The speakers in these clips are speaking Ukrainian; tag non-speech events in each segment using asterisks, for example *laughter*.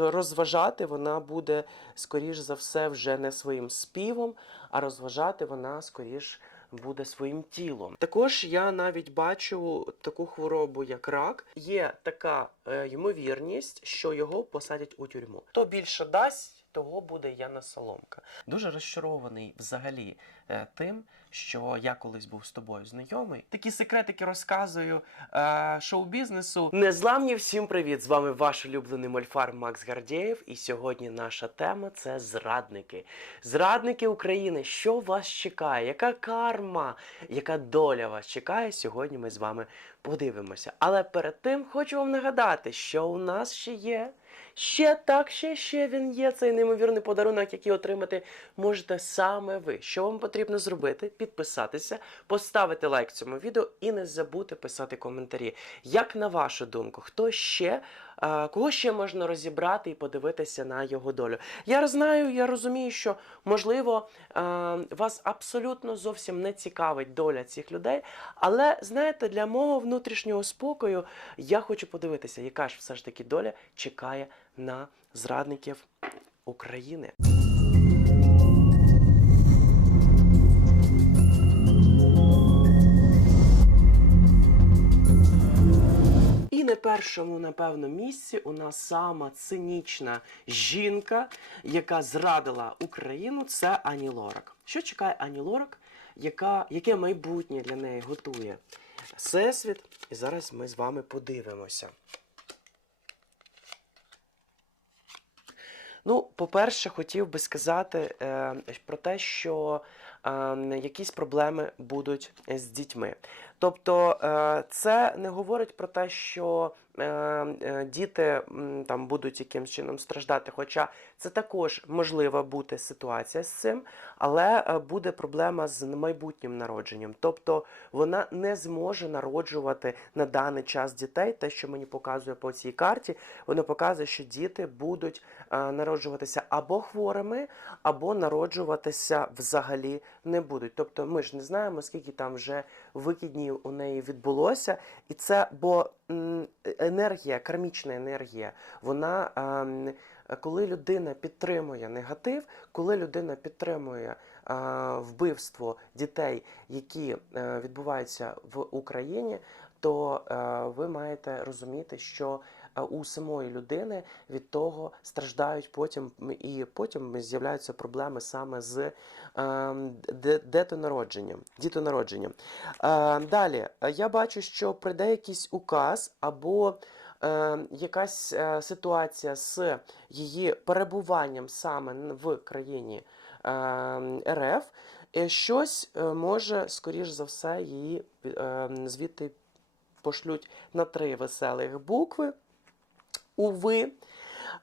Розважати вона буде, скоріш за все, вже не своїм співом, а розважати вона скоріш буде своїм тілом. Також я навіть бачу таку хворобу, як рак. Є така е, ймовірність, що його посадять у тюрму. То більше дасть, того буде Яна Соломка. Дуже розчарований взагалі е, тим, що я колись був з тобою знайомий. Такі секретики розказую е, шоу-бізнесу. Незламні всім привіт! З вами ваш улюблений мольфар Макс Гардєєв. І сьогодні наша тема це зрадники. Зрадники України. Що вас чекає? Яка карма, яка доля вас чекає? Сьогодні ми з вами подивимося. Але перед тим хочу вам нагадати, що у нас ще є. Ще так, ще ще він є цей неймовірний подарунок, який отримати можете саме ви. Що вам потрібно зробити? Підписатися, поставити лайк цьому відео і не забути писати коментарі. Як на вашу думку, хто ще, кого ще можна розібрати і подивитися на його долю? Я знаю, я розумію, що можливо вас абсолютно зовсім не цікавить доля цих людей, але знаєте, для мого внутрішнього спокою я хочу подивитися, яка ж все ж таки доля чекає на зрадників України. На першому, напевно, місці у нас сама цинічна жінка, яка зрадила Україну, це Ані Лорак. Що чекає Ані Лорак, яка, яке майбутнє для неї готує Всесвіт? І зараз ми з вами подивимося. Ну, по-перше, хотів би сказати е, про те, що якісь проблеми будуть з дітьми. Тобто, е, це не говорить про те, що е, е, діти там будуть якимось чином страждати. Хоча це також можлива бути ситуація з цим, але буде проблема з майбутнім народженням. Тобто вона не зможе народжувати на даний час дітей. Те, що мені показує по цій карті, воно показує, що діти будуть народжуватися або хворими, або народжуватися взагалі не будуть. Тобто ми ж не знаємо, скільки там вже викиднів у неї відбулося, і це бо енергія, кармічна енергія, вона. ем, коли людина підтримує негатив, коли людина підтримує е, вбивство дітей, які е, відбуваються в Україні, то е, ви маєте розуміти, що е, у самої людини від того страждають потім і потім з'являються проблеми саме з е, детонародженням. дітонародженням. Е, далі е, я бачу, що прийде якийсь указ або е, якась е, ситуація з її перебуванням саме в країні е, РФ, е, щось е, може, скоріш за все, її е, звідти пошлють на три веселих букви. Уви.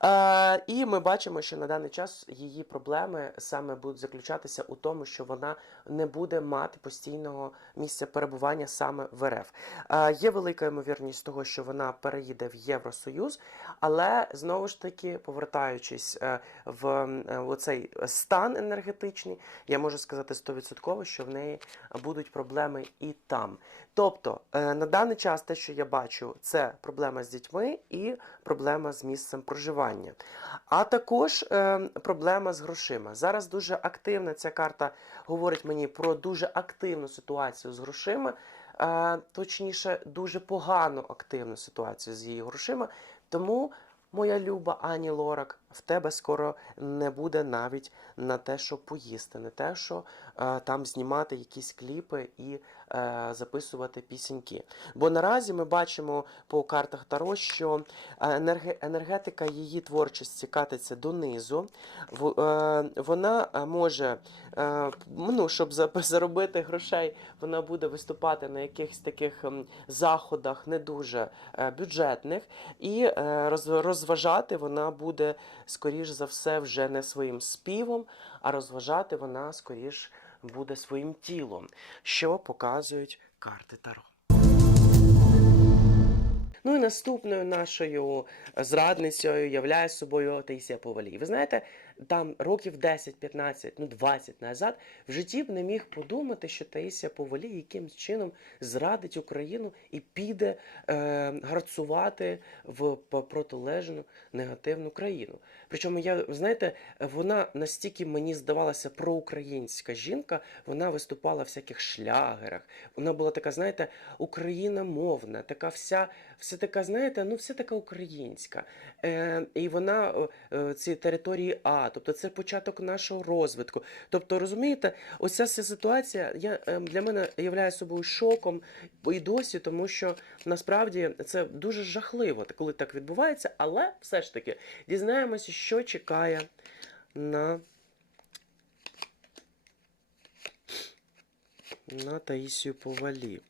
Е, і ми бачимо, що на даний час її проблеми саме будуть заключатися у тому, що вона не буде мати постійного місця перебування саме в РФ. Е, є велика ймовірність того, що вона переїде в Євросоюз, але знову ж таки, повертаючись е, в е, цей стан енергетичний, я можу сказати 100%, що в неї будуть проблеми і там. Тобто, на даний час те, що я бачу, це проблема з дітьми і проблема з місцем проживання. А також е, проблема з грошима. Зараз дуже активна ця карта говорить мені про дуже активну ситуацію з грошима, е, точніше, дуже погану активну ситуацію з її грошима. Тому, моя люба Ані Лорак, в тебе скоро не буде навіть на те, щоб поїсти, не те, що е, там знімати якісь кліпи і е, записувати пісеньки. Бо наразі ми бачимо по картах Таро, що енергетика її творчості катиться донизу. В- е, Вона може, е, ну, щоб *laughs* заробити грошей, вона буде виступати на якихось таких заходах не дуже е, бюджетних, і е, розважати вона буде, скоріш за все, вже не своїм співом, а розважати вона скоріш буде своїм тілом, що показують карти Таро. Ну і наступною нашою зрадницею являє собою Таїсія Повалій. Ви знаєте, там років 10, 15, ну 20 назад в житті б не міг подумати, що Таїсія Повалій якимсь чином зрадить Україну і піде е, гарцувати в протилежну негативну країну. Причому я знаєте, вона настільки мені здавалася проукраїнська жінка, вона виступала в всяких шлягерах. Вона була така, знаєте, україномовна, така вся, вся така, знаєте, ну вся така українська. Е, і вона е, ці території А, тобто це початок нашого розвитку. Тобто, розумієте, оця вся ситуація я, е, для мене являє собою шоком і досі, тому що насправді це дуже жахливо, коли так відбувається, але все ж таки дізнаємося, що чекає на, на Таїсію Повалі.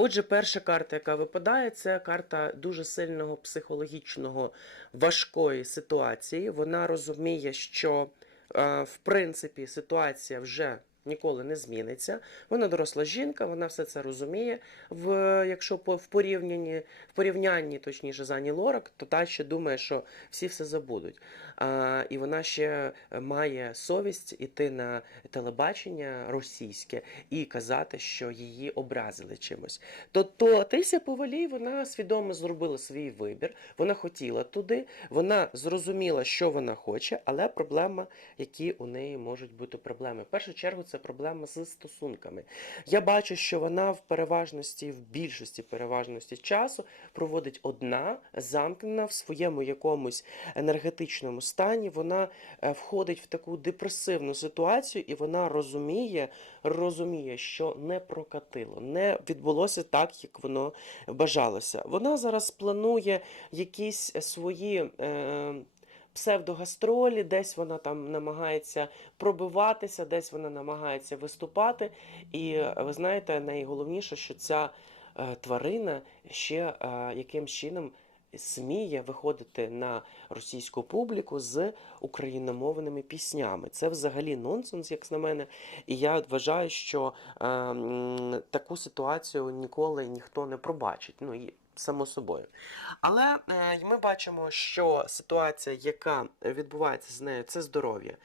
Отже, перша карта, яка випадає, це карта дуже сильного психологічного важкої ситуації. Вона розуміє, що е, в принципі ситуація вже ніколи не зміниться. Вона доросла жінка, вона все це розуміє. В, якщо в порівнянні, в порівнянні, точніше, з Ані Лорак, то та ще думає, що всі все забудуть. І вона ще має совість іти на телебачення російське і казати, що її образили чимось. То, то Таїсія Повалій, вона свідомо зробила свій вибір. Вона хотіла туди, вона зрозуміла, що вона хоче, але проблема, які у неї можуть бути проблеми. В першу чергу це проблема з стосунками. Я бачу, що вона в переважності, в більшості переважності часу проводить одна, замкнена в своєму якомусь енергетичному стані. Вона е, входить в таку депресивну ситуацію, і вона розуміє, розуміє, що не прокатило, не відбулося так, як воно бажалося. Вона зараз планує якісь свої. Е, Псевдогастролі, десь вона там намагається пробиватися, десь вона намагається виступати. І е, ви знаєте, найголовніше, що ця е, тварина ще якимсь чином сміє виходити на російську публіку з україномовними піснями. Це взагалі нонсенс, як на мене. І я вважаю, що е, таку ситуацію ніколи ніхто не пробачить. Ну і само собою. Але е, ми бачимо, що ситуація, яка відбувається з нею, це здоров'я.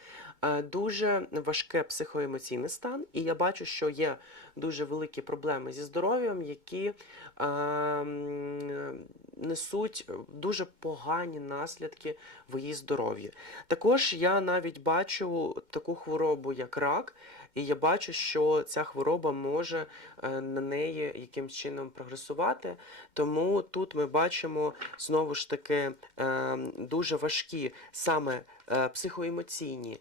Е, Дуже важке психоемоційний стан, і я бачу, що є дуже великі проблеми зі здоров'ям, які е, несуть дуже погані наслідки в її здоров'ї. Також я навіть бачу таку хворобу, як рак, і я бачу, що ця хвороба може е, на неї якимсь чином прогресувати. Тому тут ми бачимо знову ж таки е, дуже важкі саме е, психоемоційні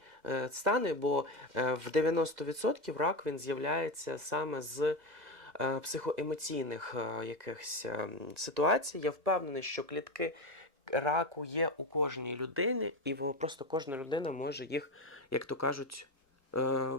стани, бо в 90% рак він з'являється саме з психоемоційних якихось ситуацій. Я впевнений, що клітки раку є у кожній людини, і просто кожна людина може їх, як то кажуть,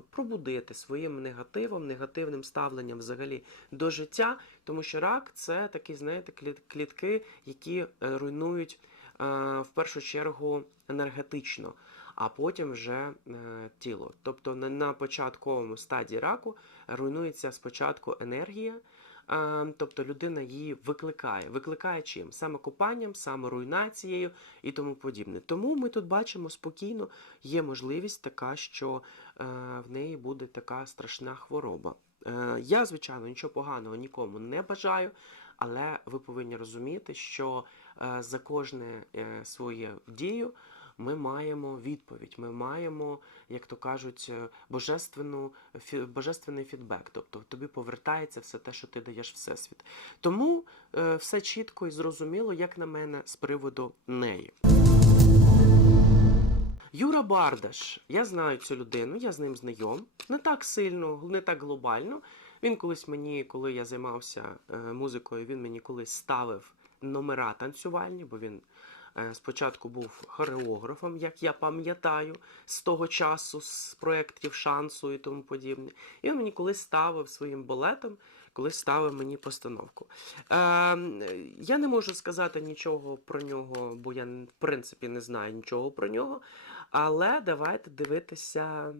пробудити своїм негативом, негативним ставленням взагалі до життя, тому що рак це такі, знаєте, кліт- клітки, які е, руйнують е, в першу чергу енергетично, а потім вже е, тіло. Тобто на початковому стадії раку руйнується спочатку енергія. Е, Тобто людина її викликає. Викликає чим? Самокопанням, саморуйнацією і тому подібне. Тому ми тут бачимо спокійно, є можливість така, що е, в неї буде така страшна хвороба. Е, я, звичайно, нічого поганого нікому не бажаю, але ви повинні розуміти, що е, за кожне своє дію ми маємо відповідь. Ми маємо, як то кажуть, е, божественну, божественний фідбек. Тобто тобі повертається все те, що ти даєш всесвіт. Тому е, все чітко і зрозуміло, як на мене, з приводу неї. Юра Бардаш, я знаю цю людину, я з ним знайом. Не так сильно, не так глобально. Він колись мені, коли я займався е, музикою, він мені колись ставив номера танцювальні, бо він спочатку був хореографом, як я пам'ятаю, з того часу, з проєктів шансу і тому подібне. І він мені колись ставив своїм балетом, колись ставив мені постановку. Е, я не можу сказати нічого про нього, бо я в принципі не знаю нічого про нього. Але давайте дивитися,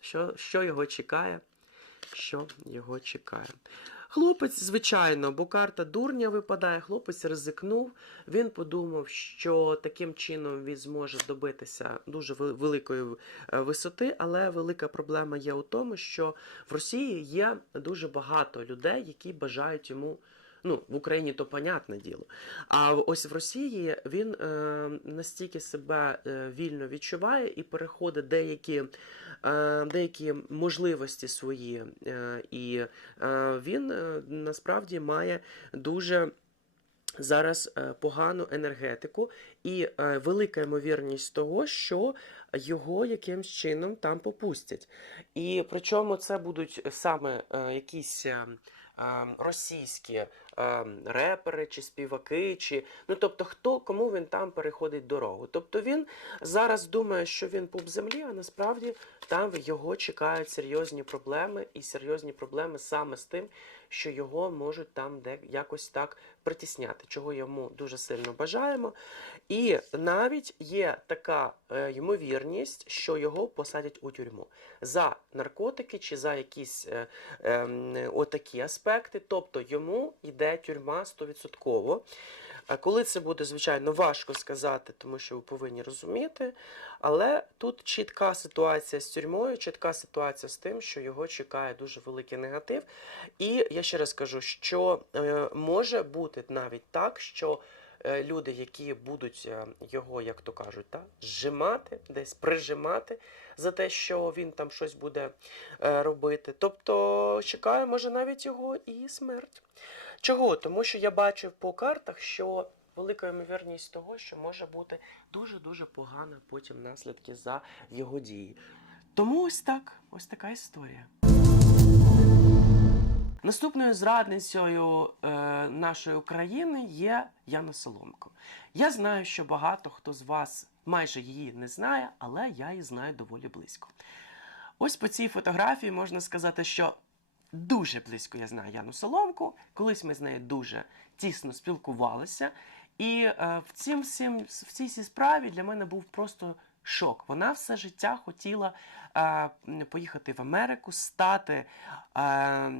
що, що його чекає. Що його чекає. Хлопець, звичайно, бо карта дурня випадає, хлопець ризикнув. Він подумав, що таким чином він зможе добитися дуже великої е, висоти, але велика проблема є у тому, що в Росії є дуже багато людей, які бажають йому. Ну, в Україні то понятне діло. А ось в Росії він е, настільки себе е, вільно відчуває і переходить деякі, е, деякі можливості свої. Е, і е, він е, насправді має дуже зараз е, погану енергетику і е, велика ймовірність того, що його якимсь чином там попустять. І причому це будуть саме е, якісь. Російські репери чи співаки, чи ну тобто, хто кому він там переходить дорогу. Тобто він зараз думає, що він пуп землі, а насправді там його чекають серйозні проблеми, і серйозні проблеми саме з тим, що його можуть там де якось так притісняти, чого йому дуже сильно бажаємо. І навіть є така е, ймовірність, що його посадять у тюрму за наркотики чи за якісь е, е, отакі аспекти. Тобто йому йде тюрма 100%. Коли це буде, звичайно, важко сказати, тому що ви повинні розуміти. Але тут чітка ситуація з тюрмою, чітка ситуація з тим, що його чекає дуже великий негатив. І я ще раз кажу, що е, може бути навіть так, що люди, які будуть е, його, як то кажуть, та, зжимати, десь прижимати за те, що він там щось буде е, робити. Тобто чекає, може, навіть його і смерть. Чого? Тому що я бачив по картах, що велика ймовірність того, що може бути дуже-дуже погана потім наслідки за його дії. Тому ось так, ось така історія. Наступною зрадницею е, нашої України є Яна Соломко. Я знаю, що багато хто з вас майже її не знає, але я її знаю доволі близько. Ось по цій фотографії можна сказати, що дуже близько я знаю Яну Соломку. Колись ми з нею дуже тісно спілкувалися. І е, в, цім, всім, в цій справі для мене був просто шок. Вона все життя хотіла е, поїхати в Америку, стати е,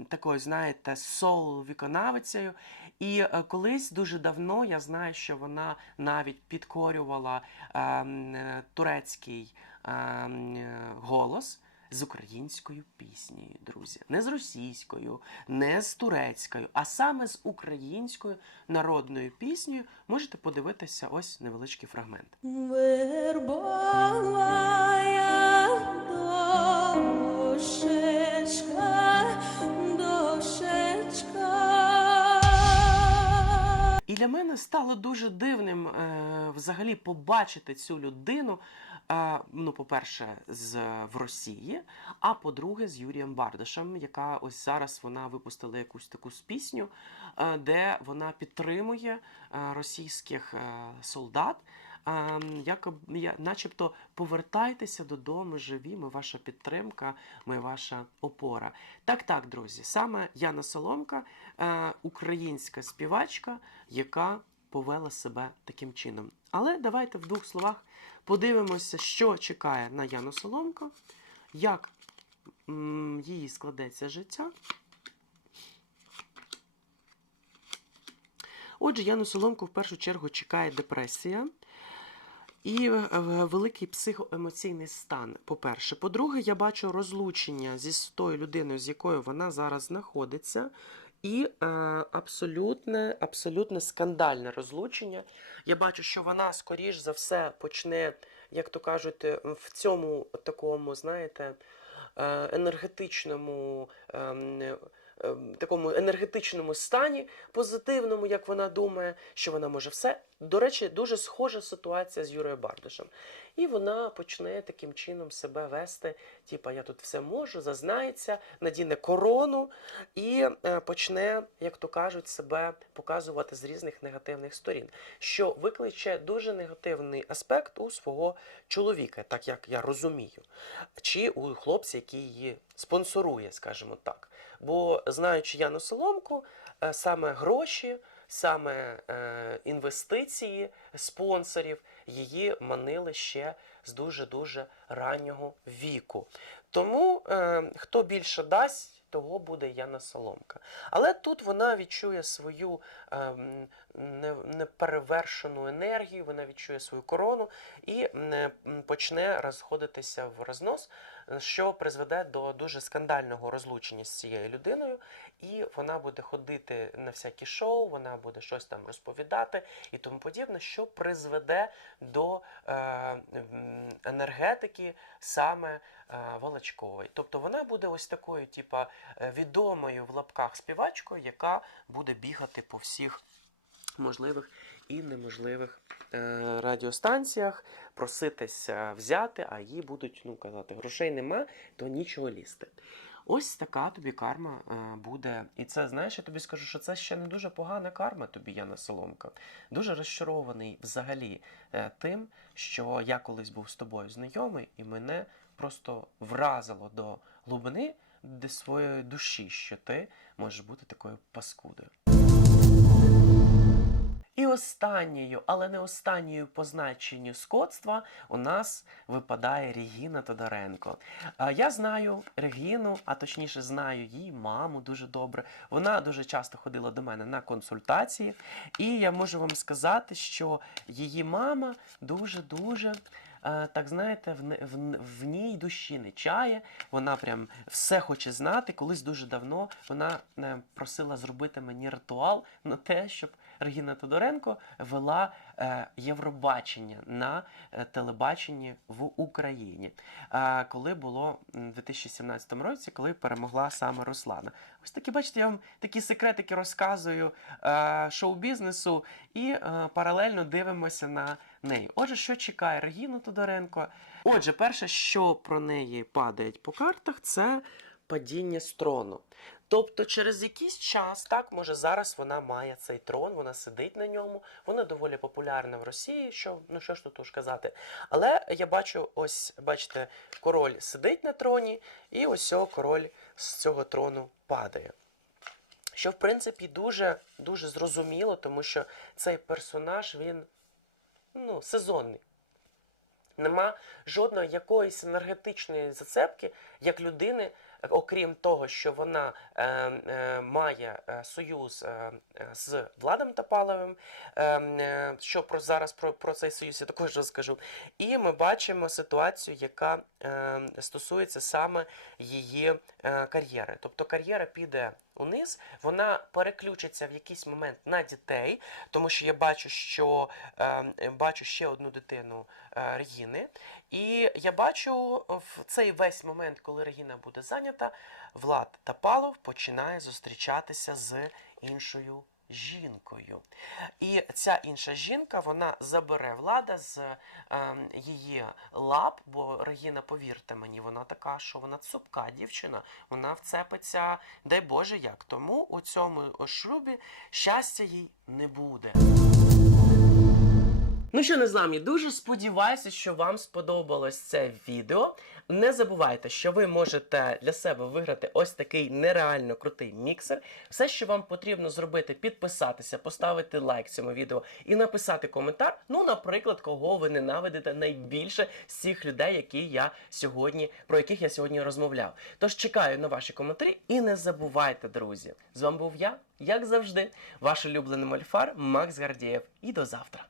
такою, знаєте, соул-виконавицею. І е, колись дуже давно я знаю, що вона навіть підкорювала е, е, турецький е, е, голос. З українською піснею, друзі, не з російською, не з турецькою, а саме з українською народною піснею можете подивитися ось невеличкий фрагмент. Вербовая дошечка, дошечка. І для мене стало дуже дивним е, взагалі побачити цю людину. Е, ну, по-перше, з в Росії, а по-друге, з Юрієм Бардашем, яка ось зараз вона випустила якусь таку пісню, е, де вона підтримує е, російських солдат. Як, начебто повертайтеся додому живі, ми ваша підтримка, ми ваша опора. Так, так, друзі, саме Яна Соломка, українська співачка, яка повела себе таким чином. Але давайте в двох словах подивимося, що чекає на Яну Соломко, як її складеться життя. Отже, Яну Соломку в першу чергу чекає депресія і е, великий психоемоційний стан. По-перше, по-друге, я бачу розлучення зі тою людиною, з якою вона зараз знаходиться. І е, абсолютне, абсолютне скандальне розлучення. Я бачу, що вона, скоріш за все, почне, як то кажуть, е, в цьому такому, знаєте, е, енергетичному. е, Такому енергетичному стані, позитивному, як вона думає, що вона може все. До речі, дуже схожа ситуація з Юрою Бардашем. І вона почне таким чином себе вести, типа я тут все можу, зазнається, надіне корону і е, почне, як то кажуть, себе показувати з різних негативних сторін, що викличе дуже негативний аспект у свого чоловіка, так як я розумію, чи у хлопця, який її спонсорує, скажімо так. Бо знаючи Яну Соломку, е, саме гроші. Саме е, інвестиції спонсорів її манили ще з дуже дуже раннього віку. Тому е, хто більше дасть, того буде Яна Соломка. Але тут вона відчує свою не- неперевершену енергію, вона відчує свою корону і не, почне розходитися в рознос, е, що призведе до дуже скандального розлучення з цією людиною. І вона буде ходити на всякі шоу, вона буде щось там розповідати і тому подібне, що призведе до е, енергетики саме е, Волочкової. Тобто вона буде ось такою, типа, е, відомою в лапках співачкою, яка буде бігати по всіх можливих і неможливих е, радіостанціях, проситися взяти, а їй будуть ну, казати, грошей нема, то нічого лізти. Ось така тобі карма е, буде. І це, знаєш, я тобі скажу, що це ще не дуже погана карма тобі, Яна Соломка. Дуже розчарований взагалі е, тим, що я колись був з тобою знайомий, і мене просто вразило до глибини до своєї душі, що ти можеш бути такою паскудою. І останньою, але не останньою по значенню скотства у нас випадає Регіна Тодоренко. Я знаю Регіну, а точніше знаю її маму дуже добре. Вона дуже часто ходила до мене на консультації, і я можу вам сказати, що її мама дуже-дуже. е, Так знаєте, в, не- в, в ній душі не чає, вона прям все хоче знати. Колись дуже давно вона е, просила зробити мені ритуал на те, щоб Регіна Тодоренко вела е, Євробачення на е, телебаченні в Україні, е, коли було в 2017 році, коли перемогла саме Руслана. Ось такі, бачите, я вам такі секретики розказую е, шоу-бізнесу і е, паралельно дивимося на неї. Отже, що чекає Регіну Тодоренко? Отже, перше, що про неї падає по картах, це падіння з трону. Тобто, через якийсь час, так, може, зараз вона має цей трон, вона сидить на ньому, вона доволі популярна в Росії, що, ну що ж тут уж казати. Але я бачу, ось, бачите, король сидить на троні, і ось король з цього трону падає. Що, в принципі, дуже, дуже зрозуміло, тому що цей персонаж, він ну, сезонний. Нема жодної якоїсь енергетичної зацепки, як людини, окрім того, що вона е, е, має е, союз е, з Владом Топаловим, е, е, що про зараз про, про цей союз я також розкажу. І ми бачимо ситуацію, яка е, стосується саме її е, кар'єри. Тобто кар'єра піде униз, вона переключиться в якийсь момент на дітей, тому що я бачу, що е, бачу ще одну дитину е, Регіни. І я бачу в цей весь момент, коли Регіна буде зайнята, Влад Тапалов починає зустрічатися з іншою жінкою. І ця інша жінка вона забере влада з е, її лап, бо Регіна, повірте мені, вона така, що вона цупка дівчина, вона вцепиться, дай Боже як. Тому у цьому шлюбі щастя їй не буде. Ну що, незламні, дуже сподіваюся, що вам сподобалось це відео. Не забувайте, що ви можете для себе виграти ось такий нереально крутий міксер. Все, що вам потрібно зробити, підписатися, поставити лайк цьому відео і написати коментар. Ну, наприклад, кого ви ненавидите найбільше з цих людей, які я сьогодні, про яких я сьогодні розмовляв. Тож чекаю на ваші коментарі і не забувайте, друзі. З вами був я, як завжди, ваш улюблений мольфар Макс Гардієв. І до завтра.